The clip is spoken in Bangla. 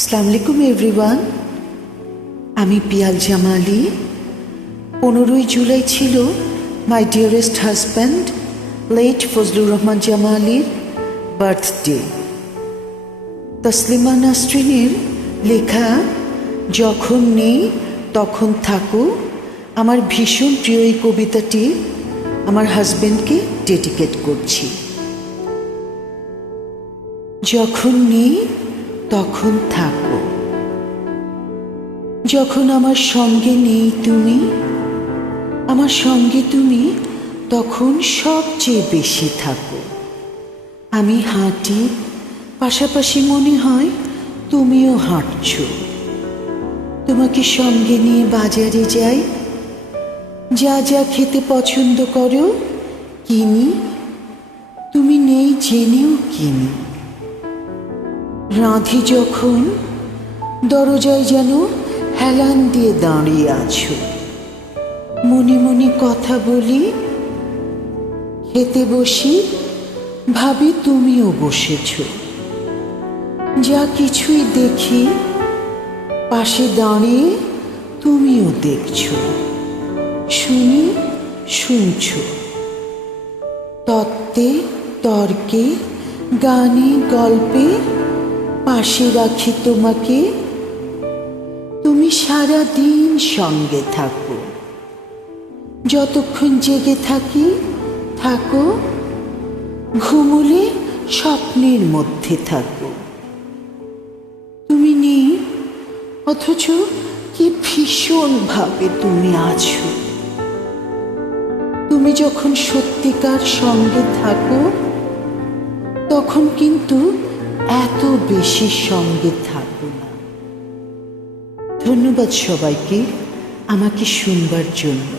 আসসালামু আলাইকুম এভরিওয়ান। আমি পিয়াল জামালি। 15ই জুলাই ছিল my dearest husband late Fazlur Rahman জামালির বার্থডে। তসলিমা নাসরিনের লেখা যখন নেই তখন থাকো আমার ভীষণ প্রিয় এই কবিতাটি আমার হাজব্যান্ডকে ডেডিকেট করছি। যখন নেই তখন থাকো, যখন আমার সঙ্গে নেই তুমি, আমার সঙ্গে তুমি তখন সবচেয়ে বেশি থাকো। আমি হাঁটি, পাশাপাশি মনে হয় তুমিও হাঁটছ। তোমাকে সঙ্গে নিয়ে বাজারে যাই, যা যা খেতে পছন্দ করো কিনি, তুমি নেই জেনেও কিনি। রাঁধি যখন দরজায় যেন হেলান দিয়ে দাঁড়িয়ে আছো। মনে মনে কথা বলি, খেতে বসি ভাবি তুমিও বসেছ। যা কিছুই দেখি পাশে দাঁড়িয়ে তুমিও দেখছো। শুনি শুনছ। তত্ত্বে তর্কে গানে গল্পে পাশে রাখি তোমাকে। তুমি সারা দিন সঙ্গে থাকো, যতক্ষণ জেগে থাকি থাকো, ঘুমুলে স্বপ্নের মধ্যে থাকো। তুমি নেই অথচ কি ভীষণভাবে তুমি আছো। তুমি যখন সত্যিকার সঙ্গে থাকো তখন কিন্তু এত বেশি সঙ্গে থাকো না। ধন্যবাদ সবাইকে আমাকে শুনবার জন্য।